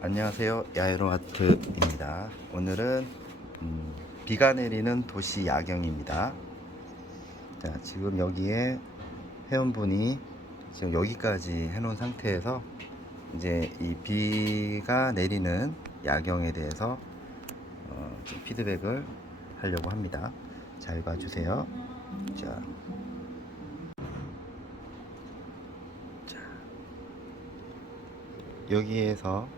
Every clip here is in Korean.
안녕하세요. 야외로 아트입니다. 오늘은 음, 비가 내리는 도시 야경입니다. 자, 지금 여기에 회원분이 지금 여기까지 해놓은 상태에서 이제 이 비가 내리는 야경에 대해서 어, 좀 피드백을 하려고 합니다. 잘 봐주세요. 자, 여기에서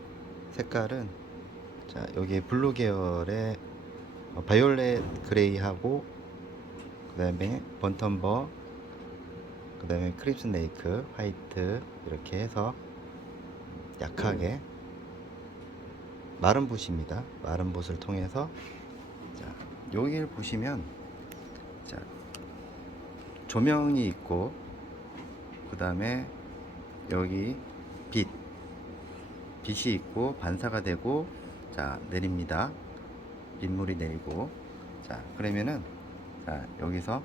색깔은 자 여기에 블루 계열의 어, 바이올렛 그레이하고 그 다음에 번텀버 그 다음에 크립스 네이크 화이트 이렇게 해서 약하게 마른 붓입니다. 마른 붓을 통해서 자 여기를 보시면 자 조명이 있고 그 다음에 여기 빛 빛이 있고 반사가 되고 자 내립니다. 빗물이 내리고. 자 그러면은 자 여기서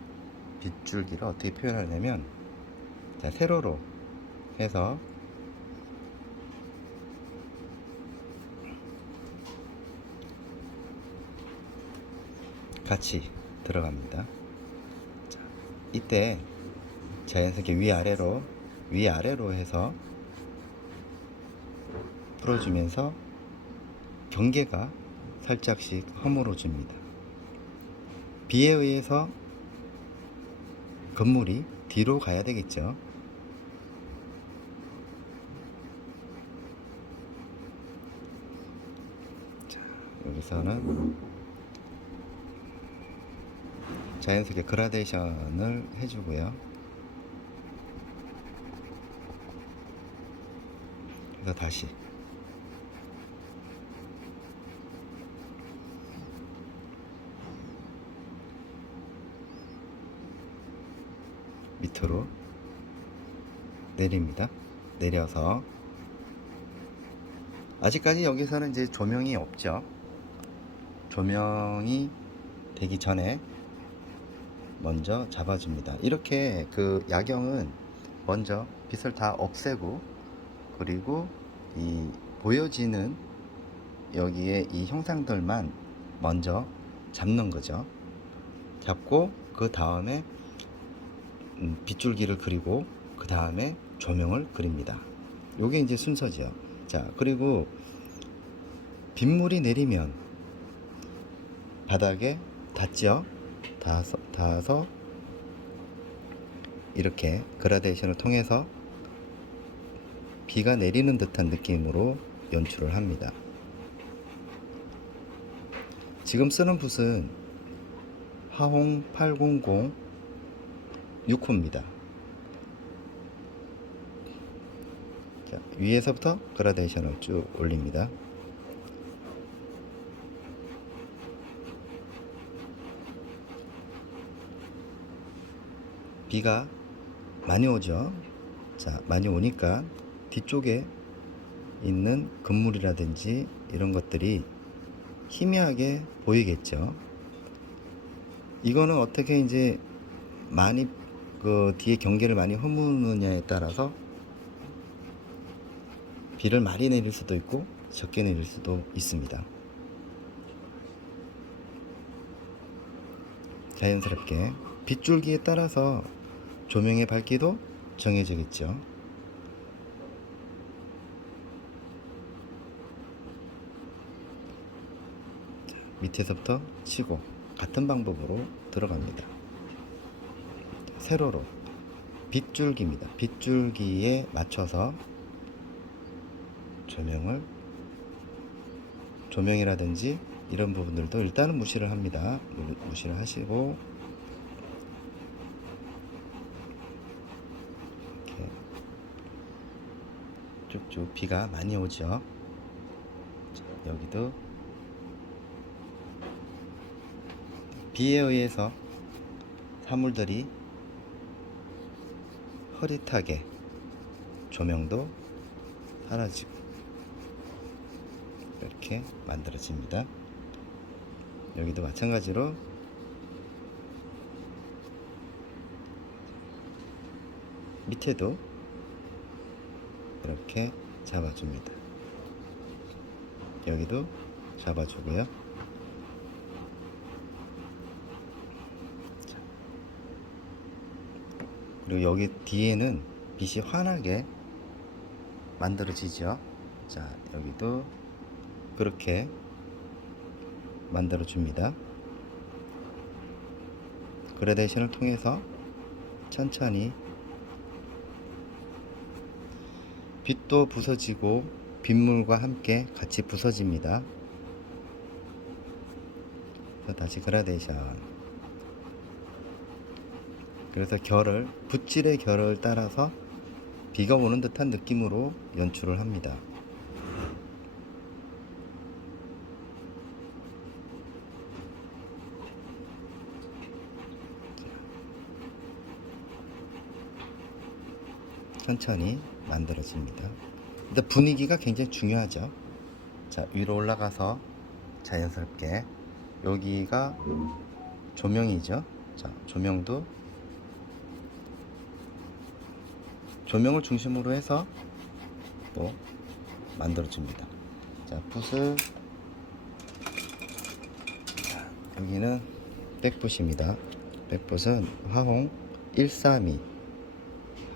빗줄기를 어떻게 표현하냐면 자 세로로 해서 같이 들어갑니다. 자 이때 자연스럽게 위아래로 위아래로 해서 풀어주면서 경계가 살짝씩 허물어줍니다. 비에 의해서 건물이 뒤로 가야 되겠죠. 자, 여기서는 자연스럽게 그라데이션을 해주고요. 그래서 다시 밑으로 내립니다. 내려서 아직까지 여기서는 이제 조명이 없죠. 조명이 되기 전에 먼저 잡아줍니다. 이렇게 그 야경은 먼저 빛을 다 없애고 그리고 이 보여지는 여기에 이 형상들만 먼저 잡는 거죠. 잡고 그 다음에 음, 빗줄기를 그리고 그 다음에 조명을 그립니다. 요게 이제 순서죠. 자, 그리고 빗물이 내리면 바닥에 닿죠? 닿아서, 닿아서 이렇게 그라데이션을 통해서 비가 내리는 듯한 느낌으로 연출을 합니다. 지금 쓰는 붓은 하홍 800 6호입니다. 자, 위에서부터 그라데이션을 쭉 올립니다. 비가 많이 오죠. 자, 많이 오니까 뒤쪽에 있는 건물이라든지 이런 것들이 희미하게 보이겠죠. 이거는 어떻게 이제 많이 그 뒤에 경계를 많이 허무느냐에 따라서 비를 많이 내릴 수도 있고 적게 내릴 수도 있습니다. 자연스럽게 빗줄기에 따라서 조명의 밝기도 정해지겠죠. 자, 밑에서부터 치고 같은 방법으로 들어갑니다. 세로로 빗줄기입니다. 빗줄기에 맞춰서 조명을 조명이라든지 이런 부분들도 일단은 무시를 합니다. 무- 무시를 하시고 이렇게 쭉쭉 비가 많이 오죠. 자, 여기도 비에 의해서 사물들이 흐릿하게 조명도 사라지고 이렇게 만들어집니다. 여기도 마찬가지로 밑에도 이렇게 잡아줍니다. 여기도 잡아주고요. 그리고 여기 뒤에는 빛이 환하게 만들어지죠. 자, 여기도 그렇게 만들어 줍니다. 그라데이션을 통해서 천천히 빛도 부서지고 빗물과 함께 같이 부서집니다. 다시 그라데이션. 그래서 결을 붓질의 결을 따라서 비가 오는 듯한 느낌으로 연출을 합니다. 천천히 만들어집니다. 일단 분위기가 굉장히 중요하죠. 자, 위로 올라가서 자연스럽게 여기가 조명이죠. 자, 조명도 조명을 중심으로 해서 또 만들어줍니다. 자, 붓을 자, 여기는 백붓입니다. 백붓은 화홍 132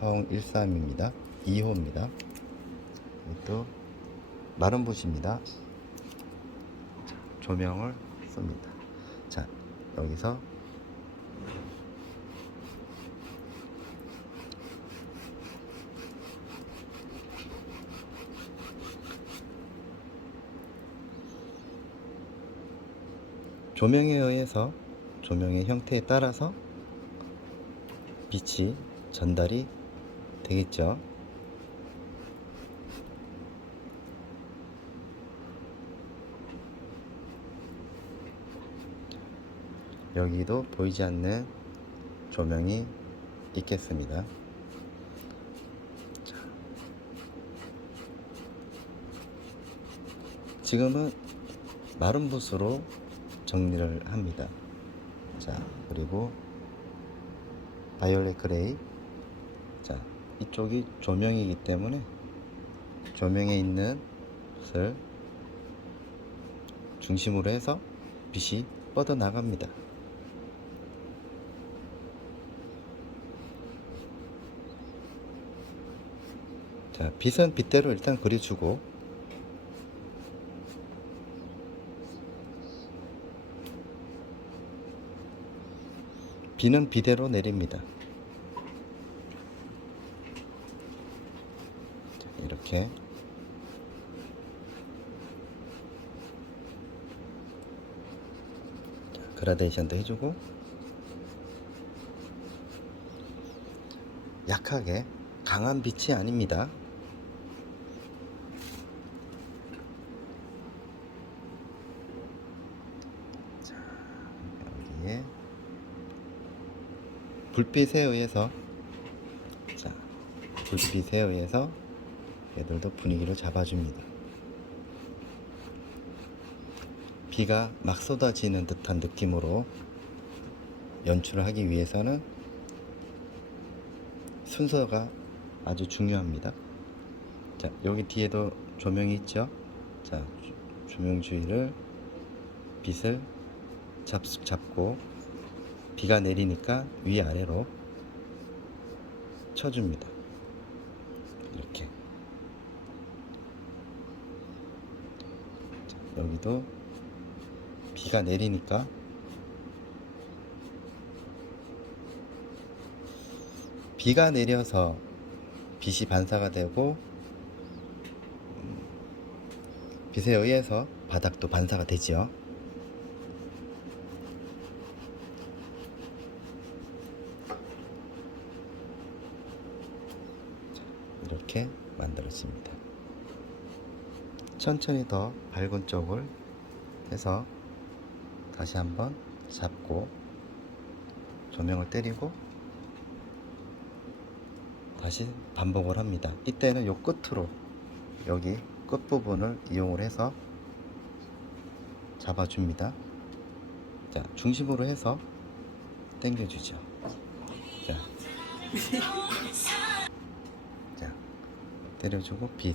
화홍 132입니다. 2호입니다. 또 마른 붓입니다. 자, 조명을 씁니다. 자, 여기서 조명에 의해서 조명의 형태에 따라서 빛이 전달이 되겠죠. 여기도 보이지 않는 조명이 있겠습니다. 자. 지금은 마른 붓으로 정리를 합니다. 자, 그리고 바이올렛 그레이. 자, 이쪽이 조명이기 때문에 조명에 있는 붓을 중심으로 해서 빛이 뻗어 나갑니다. 자, 빛은 빛대로 일단 그려주고 비는 비대로 내립니다. 자, 이렇게 자, 그라데이션도 해주고 약하게 강한 빛이 아닙니다. 자, 여기에 불빛에 의해서 자 불빛에 의해서 얘들도 분위기를 잡아줍니다. 비가 막 쏟아지는 듯한 느낌으로 연출을 하기 위해서는 순서가 아주 중요합니다. 자 여기 뒤에도 조명이 있죠. 자 조- 조명 주위를 빛을 잡, 잡고 비가 내리니까 위아래로 쳐줍니다. 이렇게. 자, 여기도 비가 내리니까 비가 내려서 빛이 반사가 되고 음, 빛에 의해서 바닥도 반사가 되지요. 이렇게 만들어집니다. 천천히 더 밝은 쪽을 해서 다시 한번 잡고 조명을 때리고 다시 반복을 합니다. 이때는 요 끝으로 여기 끝 부분을 이용을 해서 잡아줍니다. 자, 중심으로 해서 당겨주죠. 자, 자, 때려주고 빛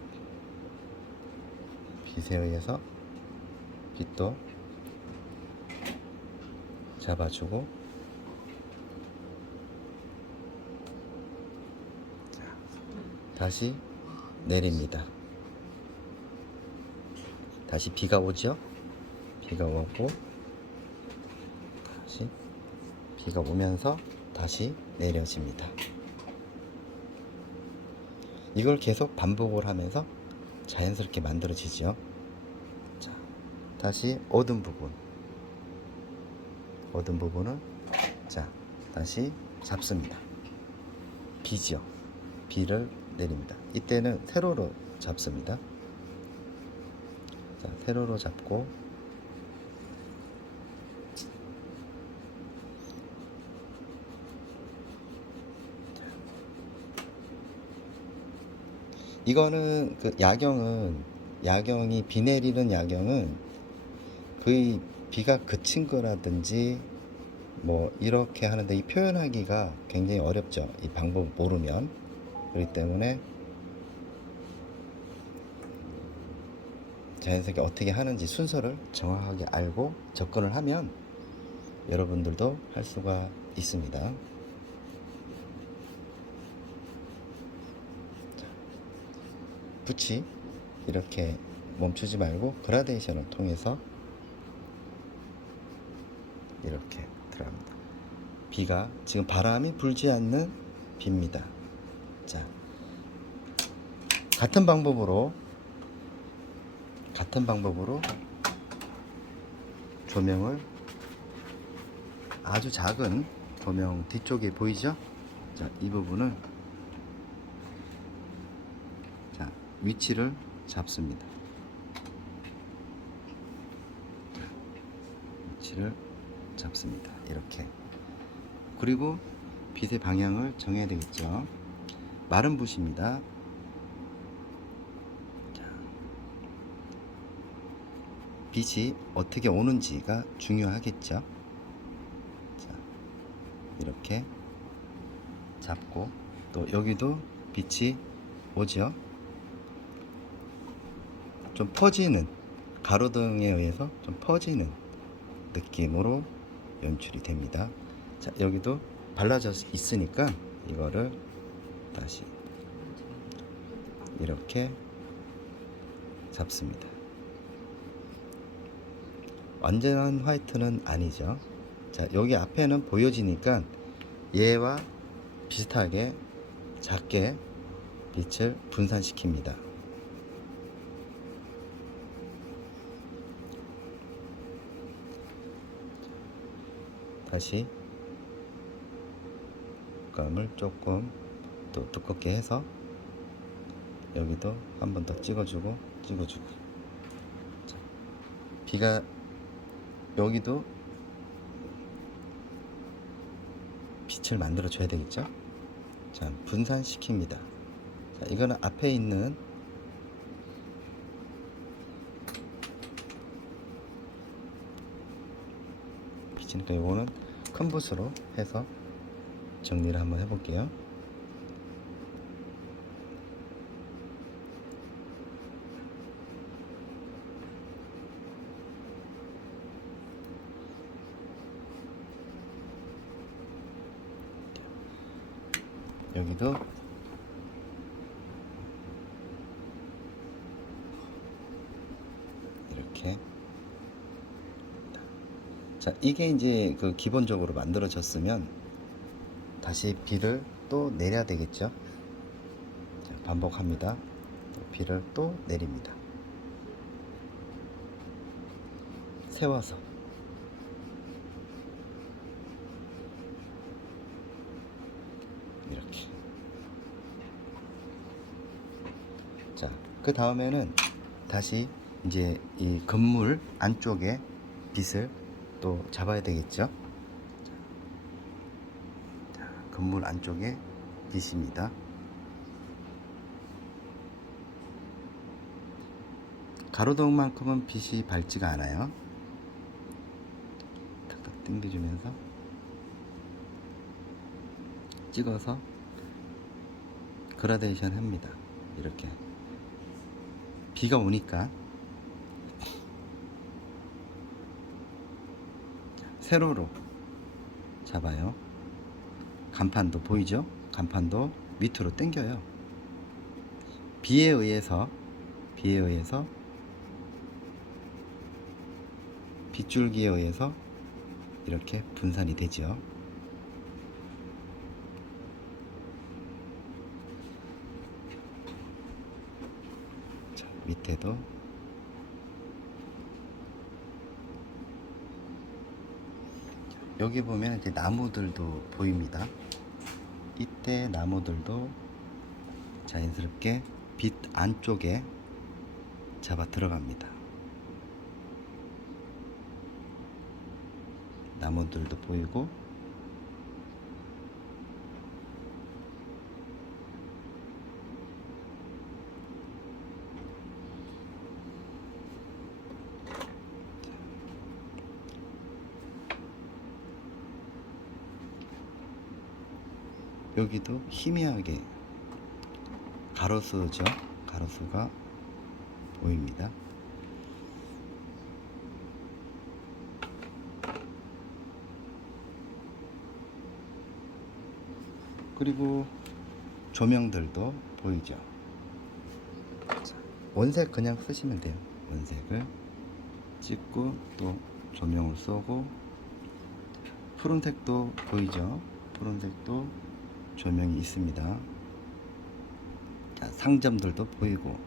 빛에 의해서 빛도 잡아주고 자, 다시 내립니다. 다시 비가 오죠? 비가 오고 다시 비가 오면서 다시 내려집니다. 이걸 계속 반복을 하면서 자연스럽게 만들어지죠. 자, 다시 어두운 부분. 어두운 부분은 자, 다시 잡습니다. 비죠. 비를 내립니다. 이때는 세로로 잡습니다. 자, 세로로 잡고 이거는 그 야경은 야경이 비 내리는 야경은 거의 비가 그친 거라든지 뭐 이렇게 하는데 이 표현하기가 굉장히 어렵죠. 이 방법 모르면 그렇기 때문에 자연스럽게 어떻게 하는지 순서를 정확하게 알고 접근을 하면 여러분들도 할 수가 있습니다. 붓이 이렇게 멈추지 말고 그라데이션을 통해서 이렇게 들어갑니다. 비가 지금 바람이 불지 않는 비입니다. 자, 같은 방법으로 같은 방법으로 조명을 아주 작은 조명 뒤쪽에 보이죠? 자, 이 부분을 자, 위치를 잡습니다. 자, 위치를 잡습니다. 이렇게. 그리고 빛의 방향을 정해야 되겠죠. 마른 붓입니다. 자, 빛이 어떻게 오는지가 중요하겠죠. 자, 이렇게 잡고 또 여기도 빛이 오죠. 좀 퍼지는 가로등에 의해서 좀 퍼지는 느낌으로 연출이 됩니다. 자, 여기도 발라져 있으니까 이거를 다시 이렇게 잡습니다. 완전한 화이트는 아니죠. 자, 여기 앞에는 보여지니까 얘와 비슷하게 작게 빛을 분산시킵니다. 다시 감을 조금 또 두껍게 해서 여기도 한 번 더 찍어주고 찍어주고 자, 비가 여기도 빛을 만들어 줘야 되겠죠? 자 분산시킵니다. 자 이거는 앞에 있는 빛이니까 이거는 큰 붓으로 해서 정리를 한번 해볼게요. 여기도 이렇게 자 이게 이제 그 기본적으로 만들어졌으면 다시 비를 또 내려야 되겠죠? 자, 반복합니다. 또 비를 또 내립니다. 세워서. 이렇게. 자 그 다음에는 다시 이제 이 건물 안쪽에 빛을 또 잡아야 되겠죠? 자, 건물 안쪽에 빛입니다. 가로등만큼은 빛이 밝지가 않아요. 탁탁 당겨주면서 찍어서 그라데이션 합니다. 이렇게. 비가 오니까 세로로 잡아요. 간판도 보이죠? 간판도 밑으로 당겨요. 비에 의해서 비에 의해서 빗줄기에 의해서 이렇게 분산이 되죠. 자, 밑에도 여기 보면 이제 나무들도 보입니다. 이때 나무들도 자연스럽게 빛 안쪽에 잡아 들어갑니다. 나무들도 보이고 여기도 희미하게 가로수죠. 가로수가 보입니다. 그리고 조명들도 보이죠. 자, 원색 그냥 쓰시면 돼요. 원색을 찍고 또 조명을 쏘고 푸른색도 보이죠. 푸른색도 조명이 있습니다. 자, 상점들도 보이고.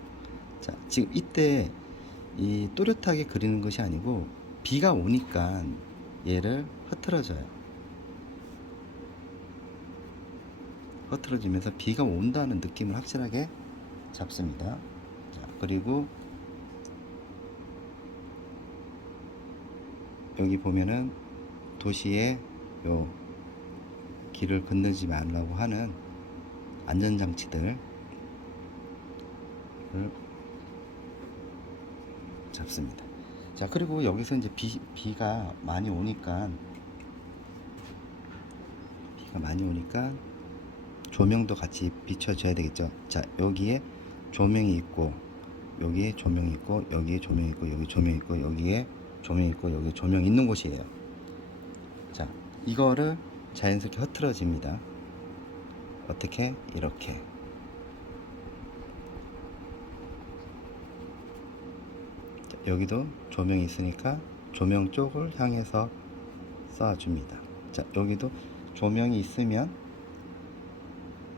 자, 지금 이때 이 또렷하게 그리는 것이 아니고 비가 오니까 얘를 흐트러져요. 흐트러지면서 비가 온다는 느낌을 확실하게 잡습니다. 자, 그리고 여기 보면은 도시의 요 길을 건너지 말라고 하는 안전장치들을 잡습니다. 자, 그리고 여기서 이제 비, 비가 많이 오니까 비가 많이 오니까 조명도 같이 비춰줘야 되겠죠. 자, 여기에 조명이 있고 여기에 조명이 있고 여기에 조명이 있고 여기 조명이 있고 여기에 조명이 있고 여기 조명 있는 곳이에요. 자, 이거를 자연스럽게 흐트러집니다. 어떻게? 이렇게. 자, 여기도 조명이 있으니까 조명 쪽을 향해서 쏴줍니다. 자, 여기도 조명이 있으면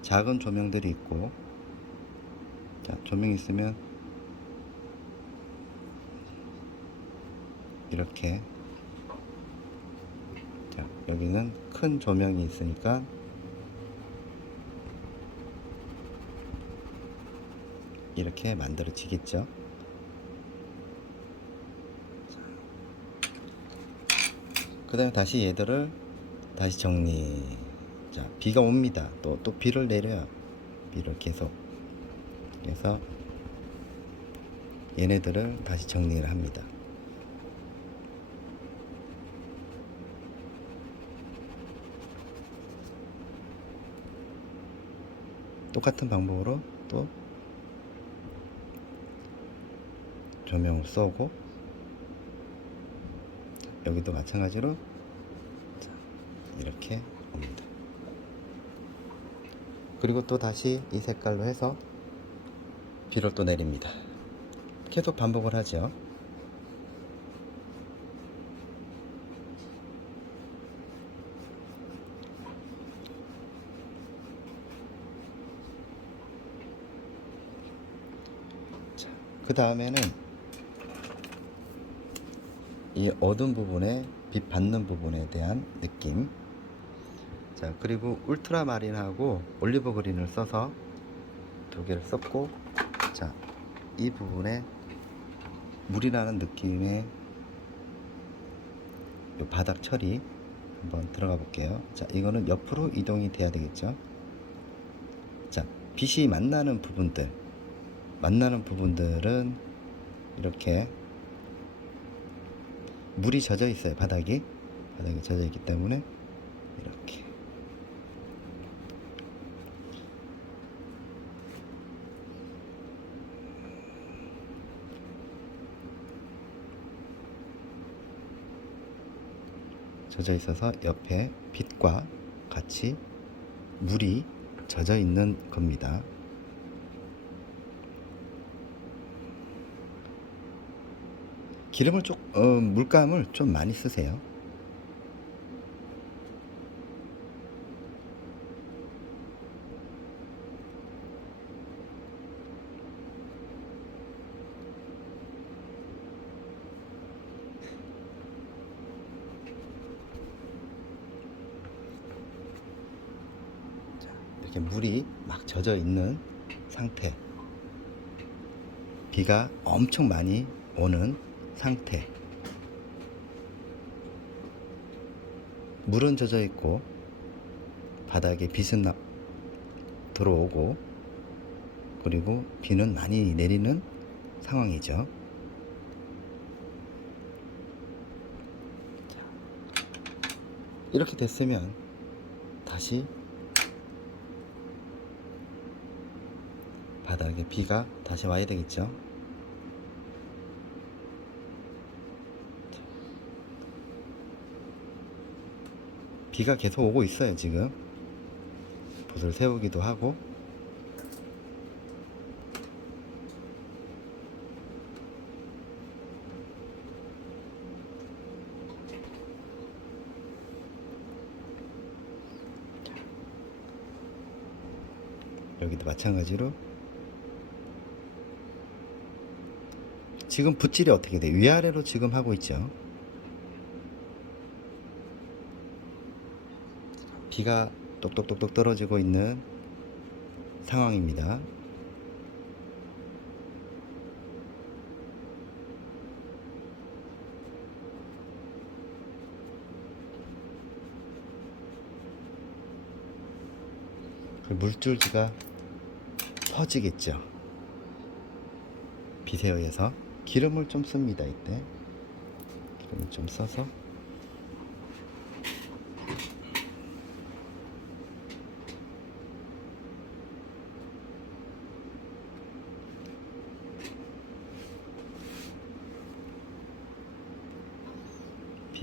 작은 조명들이 있고, 자, 조명이 있으면 이렇게 자, 여기는 큰 조명이 있으니까 이렇게 만들어지겠죠. 그 다음에 다시 얘들을 다시 정리. 자, 비가 옵니다. 또, 또 비를 내려요. 비를 계속. 그래서 얘네들을 다시 정리를 합니다. 똑같은 방법으로 또 조명을 쏘고 여기도 마찬가지로 자, 이렇게 옵니다. 그리고 또 다시 이 색깔로 해서 비를 또 내립니다. 계속 반복을 하죠. 그 다음에는 이 어두운 부분에 빛 받는 부분에 대한 느낌. 자, 그리고 울트라마린하고 올리브 그린을 써서 두 개를 썼고, 자, 이 부분에 물이 나는 느낌의 요 바닥 처리 한번 들어가 볼게요. 자, 이거는 옆으로 이동이 돼야 되겠죠. 자, 빛이 만나는 부분들, 만나는 부분들은 이렇게 물이 젖어 있어요 바닥이 바닥이 젖어 있기 때문에 이렇게 젖어 있어서 옆에 빛과 같이 물이 젖어 있는 겁니다. 기름을 좀 어, 물감을 좀 많이 쓰세요. 자, 이렇게 물이 막 젖어 있는 상태. 비가 엄청 많이 오는 상태. 물은 젖어 있고 바닥에 빛은 나, 들어오고 그리고 비는 많이 내리는 상황이죠. 자, 이렇게 됐으면 다시 바닥에 비가 다시 와야 되겠죠. 비가 계속 오고 있어요, 지금. 붓을 세우기도 하고. 여기도 마찬가지로 지금 붓질이 어떻게 돼? 위아래로 지금 하고 있죠. 비가 똑똑똑똑 떨어지고 있는 상황입니다. 그 물줄기가 퍼지겠죠. 빛에 의해서 기름을 좀 씁니다. 이때 기름을 좀 써서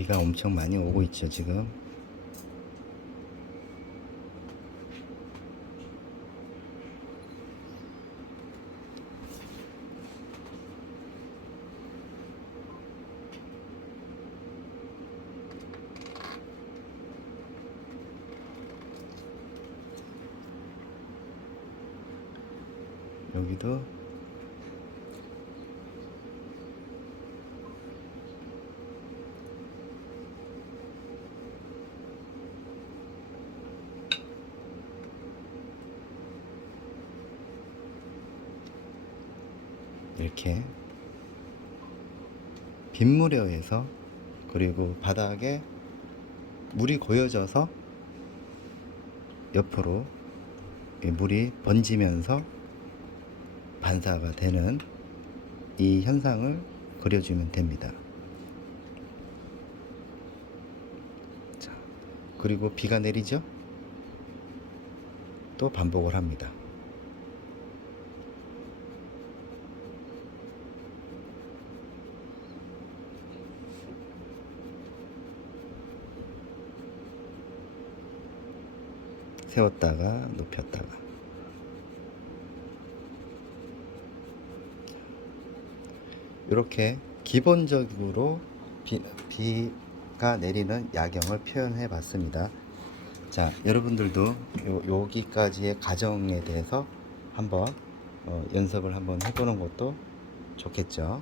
비가 엄청 많이 오고 있죠 지금 여기도 이렇게 빗물에 의해서 그리고 바닥에 물이 고여져서 옆으로 이 물이 번지면서 반사가 되는 이 현상을 그려주면 됩니다. 자, 그리고 비가 내리죠? 또 반복을 합니다. 세웠다가 높였다가 이렇게 기본적으로 비, 비가 내리는 야경을 표현해 봤습니다. 자, 여러분들도 요, 여기까지의 과정에 대해서 한번 어, 연습을 한번 해보는 것도 좋겠죠.